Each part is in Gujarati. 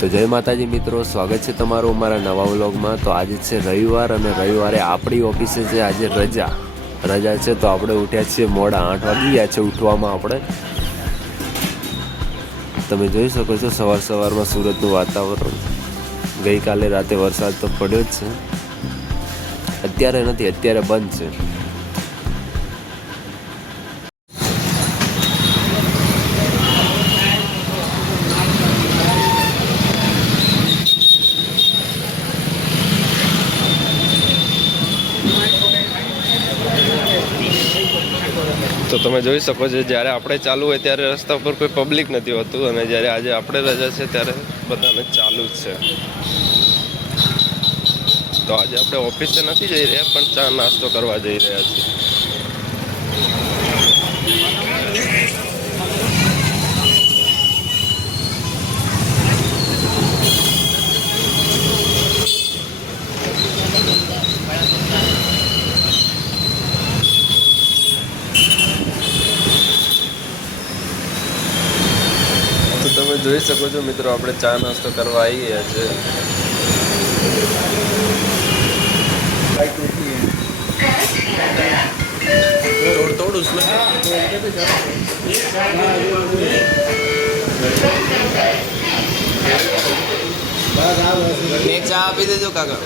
તો જય માતાજી મિત્રો, સ્વાગત છે તમારું અમારા નવા વ્લોગમાં। તો આજે છે રવિવાર અને રવિવારે આપણી ઓફિસે છે આજે રજા છે। તો આપણે ઉઠ્યા છીએ મોડા, 8 વાગી ગયા છે ઉઠવામાં આપણે। તમે જોઈ શકો છો સવારમાં સુરતનું વાતાવરણ। ગઈકાલે રાતે વરસાદ તો પડ્યો જ છે, અત્યારે નથી, અત્યારે બંધ છે। તો તમે જોઈ શકો છો જ્યારે આપણે ચાલુ હોય ત્યારે રસ્તા પર કોઈ પબ્લિક નથી હોતું, અને જ્યારે આજે આપણે રજા છે ત્યારે બધાને ચાલુ જ છે। તો આજે આપણે ઓફિસે નથી જઈ રહ્યા, પણ ચા નાસ્તો કરવા જઈ રહ્યા છીએ। તમે જોઈ શકો છો મિત્રો, આપણે ચા નાસ્તો કરવા આવી ગયા છે। ચા આપી દેજો કાકા।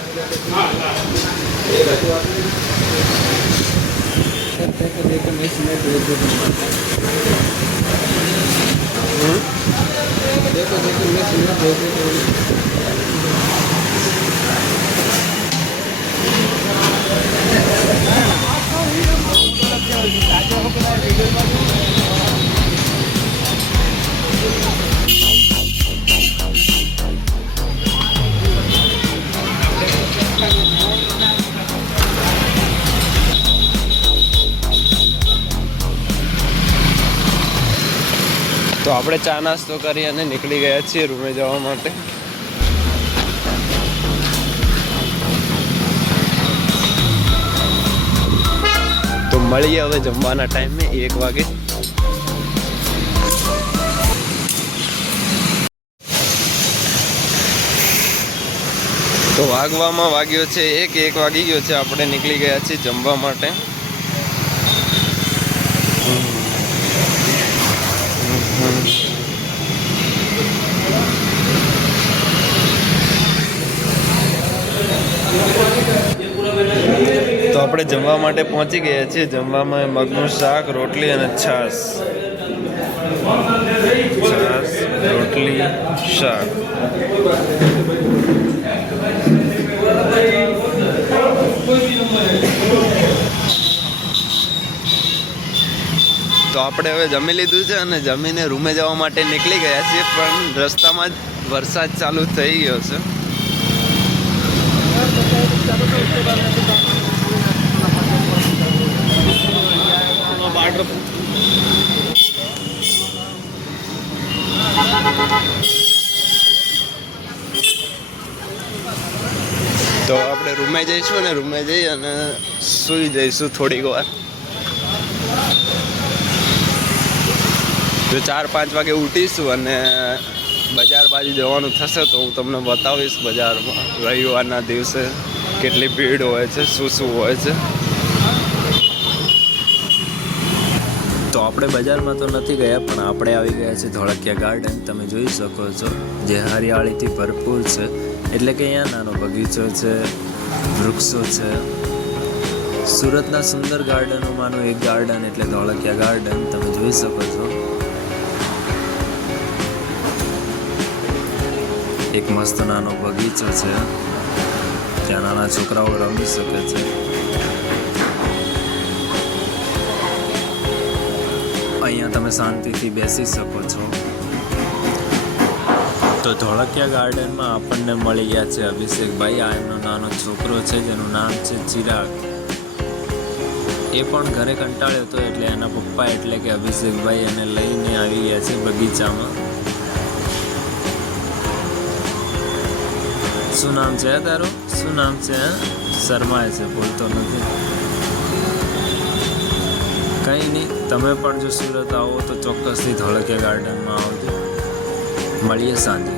તો આપણે ચા નાસ્તો કરી અને નીકળી ગયા છીએ રૂમે જવા માટે। તો મળીએ હવે જમવાના ટાઈમે 1 વાગે। તો વાગ્યો છે 1 વાગી ગયો છે, આપણે નીકળી ગયા છીએ જમવા માટે। તો આપણે જમવા માટે પહોંચી ગયા છીએ। જમવામાં મગનું શાક, રોટલી અને છાશ, રોટલી, શાક। તો આપણે હવે જમી લીધું છે અને જમીને રૂમે જવા માટે નીકળી ગયા છીએ, પણ રસ્તામાં જ વરસાદ ચાલુ થઈ ગયો છે। તો આપણે રૂમે જઈશું અને રૂમે જઈ અને સૂઈ જઈશું થોડીક વાર। જો 4-5 વાગે ઉઠીશું અને બજાર બાજુ જવાનું થશે તો હું તમને બતાવીશ બજારમાં રવિવારના દિવસે કેટલી ભીડ હોય છે, શું હોય છે। તો આપણે બજારમાં તો નથી ગયા, પણ આપણે આવી ગયા છીએ ધોળકિયા ગાર્ડન। તમે જોઈ શકો છો જે હરિયાળીથી ભરપૂર છે, એટલે કે અહીંયા નાનો બગીચો છે, વૃક્ષો છે। સુરતના સુંદર ગાર્ડનોમાંનું એક ગાર્ડન એટલે ધોળકિયા ગાર્ડન, તમે જોઈ શકો છો। એક મસ્ત નાનો બગીચો છે, ત્યાં નાના છોકરાઓ રમી શકે છે। અહીંયા તમે શાંતિથી બેસી શકો છો। તો ધોળકિયા ગાર્ડનમાં આપણને મળી ગયા છે અભિષેકભાઈ। આ એમનો નાનો છોકરો છે જેનું નામ છે ચિરાગ। એ પણ ઘરે કંટાળ્યો હતો, એટલે એના પપ્પા એટલે કે અભિષેકભાઈ એને લઈને આવી ગયા છે બગીચામાં। શું નામ છે તારું? શું નામ છે? શરમાય છે, બોલતો નથી। કંઈ નહીં, તમે પણ જો સુરત આવો તો ચોક્કસથી ધોળકિયા ગાર્ડનમાં આવજો। મળીએ સાંજે।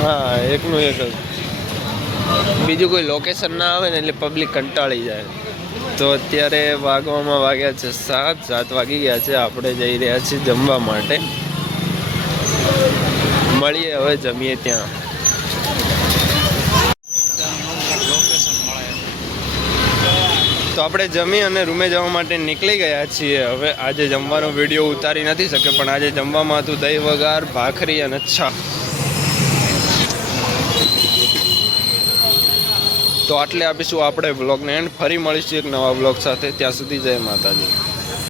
હા, એકનું એક જ. બીજું કોઈ લોકેશન ના આવે ને એટલે પબ્લિક કંટાળી જાય. તો અત્યારે વાગ્યા છે 7 વાગી ગયા છે. આપણે જઈ રહ્યા છીએ જમવા માટે. મળીએ હવે જમીએ ત્યાં. તો આપણે જમી અને રૂમે જવા માટે નીકળી ગયા છીએ. હવે આજે જમવાનો વિડીયો ઉતારી નથી શકે, પણ આજે જમવામાં હતું દહીં વઘાર, ભાખરી અને છાશ. તો આટલે આપીશું આપણે બ્લોગને એન્ડ. ફરી મળીશું એક નવા બ્લોગ સાથે. ત્યાં સુધી જય માતાજી.